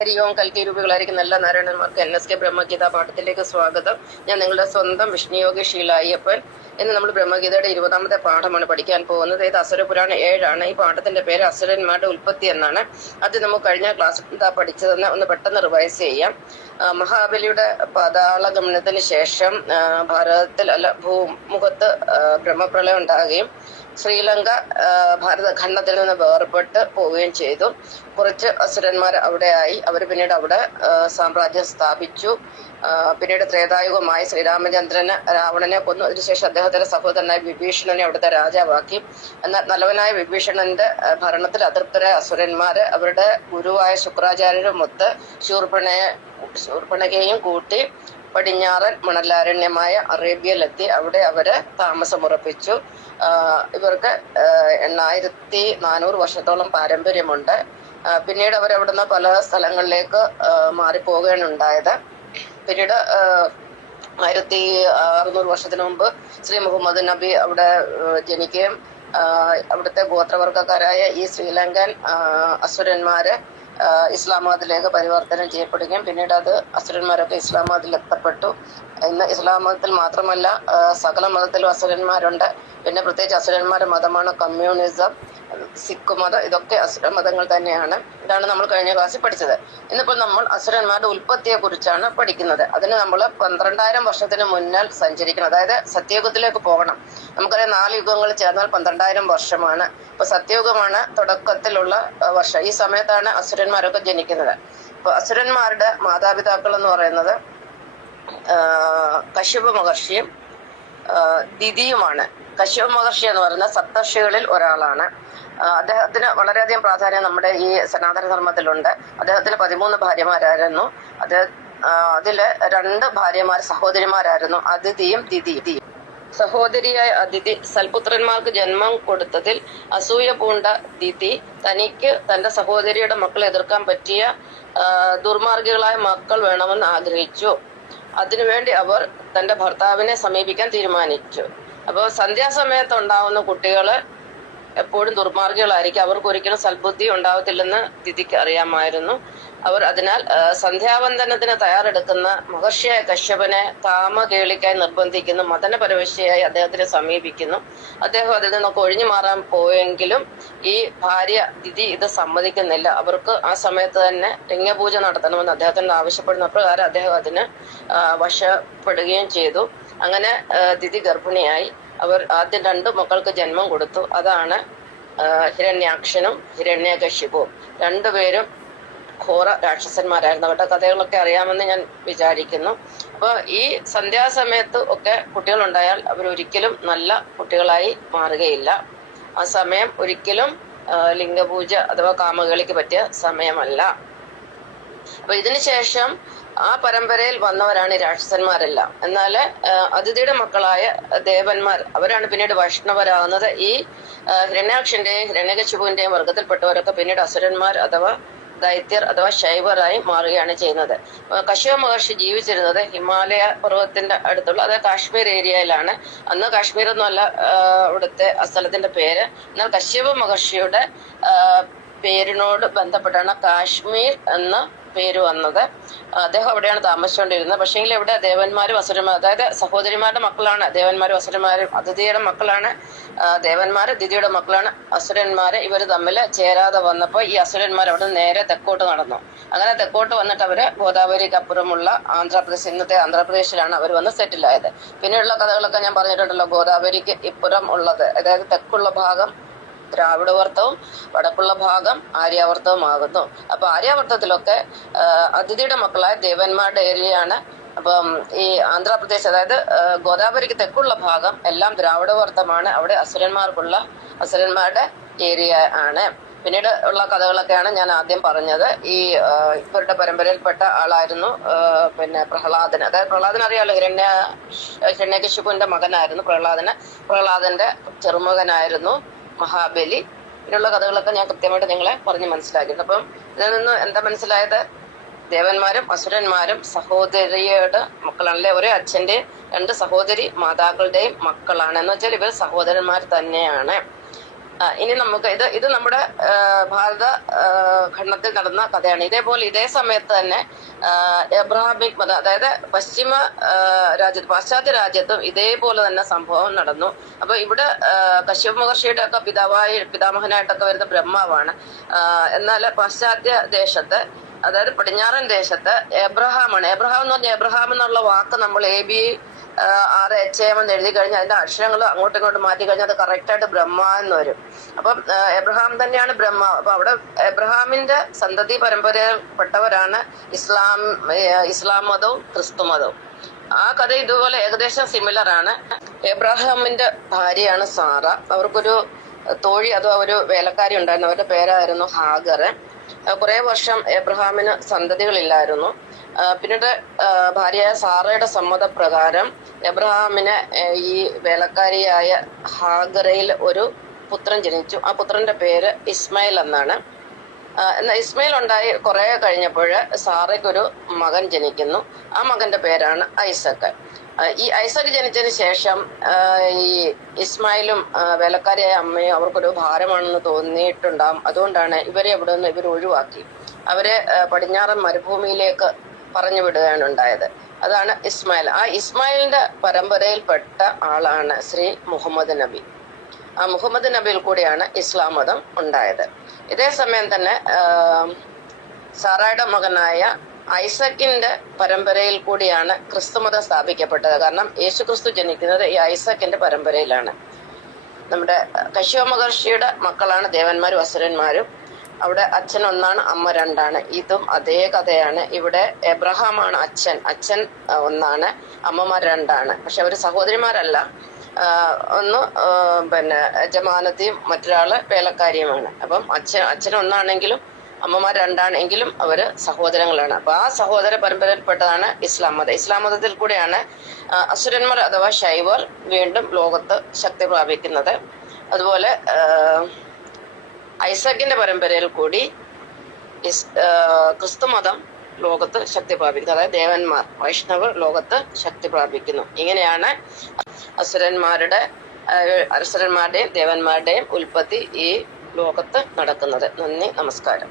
ഹരി ഓം കൽക്കി രൂപികളായിരിക്കുന്ന എല്ലാ നാരായണന്മാർക്ക് എൻ എസ് കെ ബ്രഹ്മഗീത പാഠത്തിലേക്ക് സ്വാഗതം. ഞാൻ നിങ്ങളുടെ സ്വന്തം വിഷ്ണുയോഗി ഷീല അയ്യപ്പൻ. ഇന്ന് നമ്മൾ ബ്രഹ്മഗീതയുടെ ഇരുപതാമത്തെ പാഠമാണ് പഠിക്കാൻ പോകുന്നത്. ഇത് അസുരപുരാണ് ഏഴാണ്. ഈ പാഠത്തിന്റെ പേര് അസുരന്മാരുടെ ഉൽപ്പത്തി എന്നാണ്. അത് നമുക്ക് കഴിഞ്ഞ ക്ലാസ് പഠിച്ചതെന്ന് ഒന്ന് പെട്ടെന്ന് റിവൈസ് ചെയ്യാം. മഹാബലിയുടെ പതാള ഗമനത്തിന് ശേഷം ഭാരതത്തിൽ അല്ല ഭൂമുഖത്ത് ബ്രഹ്മപ്രളയം ഉണ്ടാകുകയും ശ്രീലങ്ക ഭാരത ഖണ്ഡത്തിൽ നിന്ന് വേർപെട്ട് പോവുകയും ചെയ്തു. കുറച്ച് അസുരന്മാർ അവിടെയായി. അവർ പിന്നീട് അവിടെ സാമ്രാജ്യം സ്ഥാപിച്ചു. പിന്നീട് ത്രേതായുഗമായി ശ്രീരാമചന്ദ്രന് രാവണനെ കൊന്നു. അതിനുശേഷം അദ്ദേഹത്തിന്റെ സഹോദരനായ വിഭീഷണനെ അവിടുത്തെ രാജാവാക്കി. എന്നാൽ നല്ലവനായ വിഭീഷണന്റെ ഭരണത്തിൽ അതൃപ്തരായ അസുരന്മാര് അവരുടെ ഗുരുവായ ശുക്രാചാര്യരുമൊത്ത് ശൂർപ്പണയെ ശൂർപ്പണകയും കൂട്ടി പടിഞ്ഞാറൻ മണലാരണ്യമായ അറേബ്യയിലെത്തി അവിടെ അവർ താമസമുറപ്പിച്ചു. ഇവർക്ക് എണ്ണായിരത്തി നാനൂറ് വർഷത്തോളം പാരമ്പര്യമുണ്ട്. പിന്നീട് അവരവിടുന്ന് പല സ്ഥലങ്ങളിലേക്ക് മാറിപ്പോകുകയാണ് ഉണ്ടായത്. പിന്നീട് ആയിരത്തി അറുന്നൂറ് വർഷത്തിന് മുമ്പ് ശ്രീ മുഹമ്മദ് നബി അവിടെ ജനിക്കുകയും അവിടുത്തെ ഗോത്രവർഗക്കാരായ ഈ ശ്രീലങ്കൻ അസുരന്മാര് ഇസ്ലാം പരിവർത്തനം ചെയ്യപ്പെടുകയും പിന്നീട് അത് അസുരന്മാരൊക്കെ ഇസ്ലാം എത്തപ്പെട്ടു. ഇന്ന് ഇസ്ലാം മതത്തിൽ മാത്രമല്ല സകല മതത്തിലും അസുരന്മാരുണ്ട്. പിന്നെ പ്രത്യേകിച്ച് അസുരന്മാരുടെ മതമാണ് കമ്മ്യൂണിസം സിഖ് മതം ഇതൊക്കെ അസുര മതങ്ങൾ തന്നെയാണ്. ഇതാണ് നമ്മൾ കഴിഞ്ഞ ക്ലാസ്സിൽ പഠിച്ചത്. ഇന്നിപ്പോൾ നമ്മൾ അസുരന്മാരുടെ ഉൽപ്പത്തിയെ കുറിച്ചാണ് പഠിക്കുന്നത്. അതിന് നമ്മൾ പന്ത്രണ്ടായിരം വർഷത്തിന് മുന്നിൽ സഞ്ചരിക്കണം. അതായത് സത്യയുഗത്തിലേക്ക് പോകണം. നമുക്കറിയാം നാല് യുഗങ്ങൾ ചേർന്നാൽ പന്ത്രണ്ടായിരം വർഷമാണ്. ഇപ്പൊ സത്യയുഗമാണ് തുടക്കത്തിലുള്ള വർഷം. ഈ സമയത്താണ് അസുരന്മാരൊക്കെ ജനിക്കുന്നത്. അപ്പൊ അസുരന്മാരുടെ മാതാപിതാക്കൾ എന്ന് പറയുന്നത് കശ്യപ മഹർഷിയും ദിതിയുമാണ് കശ്യപ മഹർഷി എന്ന് പറയുന്ന സപ്തർഷികളിൽ ഒരാളാണ്. അദ്ദേഹത്തിന് വളരെയധികം പ്രാധാന്യം നമ്മുടെ ഈ സനാതന ധർമ്മത്തിലുണ്ട്. അദ്ദേഹത്തിന് പതിമൂന്ന് ഭാര്യമാരായിരുന്നു. അദ്ദേഹം അതിൽ രണ്ട് ഭാര്യമാർ സഹോദരിമാരായിരുന്നു. അതിഥിയും ദിതിയും സഹോദരിയായ അതിഥി സൽപുത്രന്മാർക്ക് ജന്മം കൊടുത്തതിൽ അസൂയ പൂണ്ട ദിതി തനിക്ക് തന്റെ സഹോദരിയുടെ മക്കളെ എതിർക്കാൻ പറ്റിയ ദുർമാർഗികളായ മക്കൾ വേണമെന്ന് ആഗ്രഹിച്ചു. അതിനുവേണ്ടി അവർ തന്റെ ഭർത്താവിനെ സമീപിക്കാൻ തീരുമാനിച്ചു. അപ്പോൾ സന്ധ്യാസമയത്ത് ഉണ്ടാവുന്ന കുട്ടികൾ എപ്പോഴും ദുർമാർഗികളായിരിക്കും. അവർക്ക് ഒരിക്കലും സൽബുദ്ധി ഉണ്ടാവത്തില്ലെന്ന് തിഥിക്ക് അറിയാമായിരുന്നു. അവർ അതിനാൽ സന്ധ്യാവന്തനത്തിന് തയ്യാറെടുക്കുന്ന മഹർഷിയായ കശ്യപനെ കാമകേളിക്കായി നിർബന്ധിക്കുന്നു. മദന പരവശയായി അദ്ദേഹത്തിനെ സമീപിക്കുന്നു. അദ്ദേഹം അതിൽ നിന്നൊക്കെ ഒഴിഞ്ഞു മാറാൻ പോയെങ്കിലും ഈ ഭാര്യ ദിതി ഇത് സമ്മതിക്കുന്നില്ല. അവർക്ക് ആ സമയത്ത് തന്നെ ലിംഗപൂജ നടത്തണമെന്ന് അദ്ദേഹത്തിനോട് ആവശ്യപ്പെടുന്ന പ്രകാരം അദ്ദേഹം അതിന് വശപ്പെടുകയും ചെയ്തു. അങ്ങനെ ദിതി ഗർഭിണിയായി. അവർ ആദ്യ രണ്ട് മക്കൾക്ക് ജന്മം കൊടുത്തു. അതാണ് ഹിരണ്യാക്ഷനും ഹിരണ്യകശിപുവും രണ്ടുപേരും ഘോര രാക്ഷസന്മാരായിരുന്നു. അവരുടെ കഥകളൊക്കെ അറിയാമെന്ന് ഞാൻ വിചാരിക്കുന്നു. അപ്പോൾ ഈ സന്ധ്യാസമയത്ത് ഒക്കെ കുട്ടികളുണ്ടായാൽ അവരൊരിക്കലും നല്ല കുട്ടികളായി മാറുകയില്ല. ആ സമയം ഒരിക്കലും ലിംഗപൂജ അഥവാ കാമകളിക്ക് പറ്റിയ സമയമല്ല. അപ്പൊ ഇതിനുശേഷം ആ പരമ്പരയിൽ വന്നവരാണ് ഈ രാക്ഷസന്മാരെല്ലാം. എന്നാൽ അതിഥിയുടെ മക്കളായ ദേവന്മാർ അവരാണ് പിന്നീട് വൈഷ്ണവരാകുന്നത്. ഈ ഹിരണ്യാക്ഷന്റെയും ഹിരണ്യകശിപുവിന്റെയും വർഗത്തിൽപ്പെട്ടവരൊക്കെ പിന്നീട് അസുരന്മാർ അഥവാ ദൈത്യർ അഥവാ ശൈവരായി മാറുകയാണ് ചെയ്യുന്നത്. കശുവ മഹർഷി ജീവിച്ചിരുന്നത് ഹിമാലയ പർവതത്തിന്റെ അടുത്തുള്ള അതായത് കാശ്മീർ ഏരിയയിലാണ്. അന്ന് കാശ്മീർ എന്നല്ല അവിടുത്തെ സ്ഥലത്തിന്റെ പേര്. എന്നാൽ കശ്യപ മഹർഷിയുടെ പേരിനോട് ബന്ധപ്പെട്ടാണ് കാശ്മീർ എന്ന പേര് വന്നത്. അദ്ദേഹം അവിടെയാണ് താമസിച്ചുകൊണ്ടിരുന്നത്. പക്ഷേങ്കിൽ ഇവിടെ ദേവന്മാരും അസുരന്മാരും അതായത് സഹോദരിമാരുടെ മക്കളാണ്. ദേവന്മാരും അസുരന്മാരും അതിഥിയുടെ മക്കളാണ്. ദേവന്മാർ ദിതിയുടെ മക്കളാണ്. അസുരന്മാര് ഇവർ തമ്മിൽ ചേരാതെ വന്നപ്പോൾ ഈ അസുരന്മാർ അവിടെ നേരെ തെക്കോട്ട് നടന്നു. അങ്ങനെ തെക്കോട്ട് വന്നിട്ട് അവർ ഗോദാവരിക്ക് അപ്പുറമുള്ള ആന്ധ്രാപ്രദേശ് ഇന്നത്തെ ആന്ധ്രാപ്രദേശിലാണ് അവർ വന്ന് സെറ്റിൽ ആയത് പിന്നെയുള്ള കഥകളൊക്കെ ഞാൻ പറഞ്ഞിട്ടുണ്ടല്ലോ. ഗോദാവരിക്ക് ഇപ്പുറം ഉള്ളത്. അതായത് തെക്കുള്ള ഭാഗം ദ്രാവിഡവർത്തവും വടക്കുള്ള ഭാഗം ആര്യാവർത്തവുമാകുന്നു. അപ്പൊ ആര്യാവർത്തത്തിലൊക്കെ അതിഥിയുടെ മക്കളായ ദേവന്മാരുടെ ഏരിയയാണ്. അപ്പം ഈ ആന്ധ്രാപ്രദേശ് അതായത് ഗോദാവരിക്ക് തെക്കുള്ള ഭാഗം എല്ലാം ദ്രാവിഡവർത്തമാണ് അവിടെ അസുരന്മാർക്കുള്ള അസുരന്മാരുടെ ഏരിയ ആണ്. പിന്നീട് ഉള്ള കഥകളൊക്കെയാണ് ഞാൻ ആദ്യം പറഞ്ഞത്. ഈ ഇവരുടെ പരമ്പരയിൽപ്പെട്ട ആളായിരുന്നു പിന്നെ പ്രഹ്ലാദൻ. അതായത് പ്രഹ്ലാദൻ അറിയാലോ ഹിരണ്യ ഹിരണ്യകശിപുവിന്റെ മകനായിരുന്നു പ്രഹ്ലാദന്. പ്രഹ്ലാദന്റെ ചെറുമകനായിരുന്നു. മഹാബലി ഇങ്ങനെയുള്ള കഥകളൊക്കെ ഞാൻ കൃത്യമായിട്ട് നിങ്ങളെ പറഞ്ഞ് മനസ്സിലാക്കിയിട്ടുണ്ട്. അപ്പം ഇതിൽ നിന്ന് എന്താ മനസ്സിലായത്? ദേവന്മാരും അസുരന്മാരും സഹോദരിയുടെ മക്കളാണല്ലേ? ഒരേ അച്ഛന്റെ രണ്ട് സഹോദരി മാതാക്കളുടെയും മക്കളാണ്. എന്ന് വെച്ചാൽ ഇവർ സഹോദരന്മാർ തന്നെയാണ്. ഇനി നമുക്ക് ഇത് ഇത് നമ്മുടെ ഭാരത ഖണ്ഡത്തിൽ നടന്ന കഥയാണ്. ഇതേപോലെ ഇതേ സമയത്ത് തന്നെ എബ്രാഹിമിക് മത അതായത് പശ്ചിമ രാജ്യത്ത് പാശ്ചാത്യ രാജ്യത്തും ഇതേപോലെ തന്നെ സംഭവം നടന്നു. അപ്പൊ ഇവിടെ കശ്യപ് മഹർഷിയുടെ ഒക്കെ പിതാവായി പിതാമഹനായിട്ടൊക്കെ വരുന്ന ബ്രഹ്മാവാണ്. എന്നാൽ പാശ്ചാത്യ ദേശത്ത് അതായത് പടിഞ്ഞാറൻ ദേശത്ത് എബ്രഹാമാണ് എബ്രഹാം എന്ന് പറഞ്ഞാൽ എബ്രഹാം എന്നുള്ള വാക്ക് നമ്മൾ A B R H M എന്ന് എഴുതി കഴിഞ്ഞാൽ അതിന്റെ അക്ഷരങ്ങൾ അങ്ങോട്ടും ഇങ്ങോട്ടും മാറ്റി കഴിഞ്ഞാൽ അത് കറക്റ്റായിട്ട് ബ്രഹ്മ എന്ന് വരും. അപ്പം എബ്രഹാം തന്നെയാണ് ബ്രഹ്മ. അപ്പൊ അവിടെ എബ്രഹാമിന്റെ സന്തതി പരമ്പരയിൽപ്പെട്ടവരാണ് ഇസ്ലാം ഇസ്ലാം മതവും ക്രിസ്തു മതവും. ആ കഥ ഇതുപോലെ ഏകദേശം സിമിലർ ആണ്. എബ്രഹാമിന്റെ ഭാര്യയാണ് സാറ. അവർക്കൊരു തോഴി അഥവാ ഒരു വേലക്കാരി ഉണ്ടായിരുന്നു. അവരുടെ പേരായിരുന്നു ഹാഗർ. കുറെ വർഷം എബ്രഹാമിന് സന്തതികളില്ലായിരുന്നു. പിന്നീട് ഭാര്യയായ സാറയുടെ സമ്മതപ്രകാരം എബ്രഹാമിന് ഈ വേലക്കാരിയായ ഹാഗറയിൽ ഒരു പുത്രൻ ജനിച്ചു. ആ പുത്രന്റെ പേര് ഇസ്മയിൽ എന്നാണ്. എന്നാൽ ഇസ്മയിൽ ഉണ്ടായി കുറെ കഴിഞ്ഞപ്പോൾ സാറയ്ക്കൊരു മകൻ ജനിക്കുന്നു. ആ മകന്റെ പേരാണ് ഐസക്ക്. ഈ ഐസക് ജനിച്ചതിന് ശേഷം ഈ ഇസ്മായിലും വേലക്കാരിയായ അമ്മയും അവർക്കൊരു ഭാരമാണെന്ന് തോന്നിയിട്ടുണ്ടാവും. അതുകൊണ്ടാണ് ഇവരെ ഇവിടെ നിന്ന് ഇവർ ഒഴിവാക്കി. അവരെ പടിഞ്ഞാറൻ മരുഭൂമിയിലേക്ക് പറഞ്ഞു വിടുകയാണ് ഉണ്ടായത്. അതാണ് ഇസ്മായിൽ. ആ ഇസ്മായിലിന്റെ പരമ്പരയിൽപ്പെട്ട ആളാണ് ശ്രീ മുഹമ്മദ് നബി. ആ മുഹമ്മദ് നബിയിൽ കൂടിയാണ് ഇസ്ലാം മതം ഉണ്ടായത്. ഇതേ സമയം തന്നെ സാറായുടെ മകനായ ഐസക്കിന്റെ പരമ്പരയിൽ കൂടിയാണ് ക്രിസ്തുമതം സ്ഥാപിക്കപ്പെട്ടത്. കാരണം യേശു ക്രിസ്തു ജനിക്കുന്നത് ഈ ഐസക്കിന്റെ പരമ്പരയിലാണ്. നമ്മുടെ കശ്യപ മഹർഷിയുടെ മക്കളാണ് ദേവന്മാരും അസുരന്മാരും. അവിടെ അച്ഛൻ ഒന്നാണ് അമ്മ രണ്ടാണ്. ഇതും അതേ കഥയാണ്. ഇവിടെ എബ്രഹാമാണ് അച്ഛൻ. അച്ഛൻ ഒന്നാണ് അമ്മമാർ രണ്ടാണ്. പക്ഷെ അവർ സഹോദരിമാരല്ല. ഒന്ന് പിന്നെ യജമാനത്തെയും മറ്റൊരാൾ വേലക്കാരിയുമാണ്. അപ്പം അച്ഛൻ അച്ഛൻ ഒന്നാണെങ്കിലും അമ്മമാർ രണ്ടാണെങ്കിലും അവർ സഹോദരങ്ങളാണ്. അപ്പൊ ആ സഹോദര പരമ്പരയിൽപ്പെട്ടതാണ് ഇസ്ലാം മതം. ഇസ്ലാം മതത്തിൽ കൂടെയാണ് അസുരന്മാർ അഥവാ ശൈവർ വീണ്ടും ലോകത്ത് ശക്തി പ്രാപിക്കുന്നത്. അതുപോലെ ഐസക്കിന്റെ പരമ്പരയിൽ കൂടി ക്രിസ്തു മതം ലോകത്ത് ശക്തി പ്രാപിക്കുന്നു. അതായത് ദേവന്മാർ വൈഷ്ണവർ ലോകത്ത് ശക്തി പ്രാപിക്കുന്നു. ഇങ്ങനെയാണ് അസുരന്മാരുടെ അസുരന്മാരുടെയും ദേവന്മാരുടെയും ഉൽപ്പത്തി ഈ ലോകത്ത് നടക്കുന്നത്. നന്ദി നമസ്കാരം.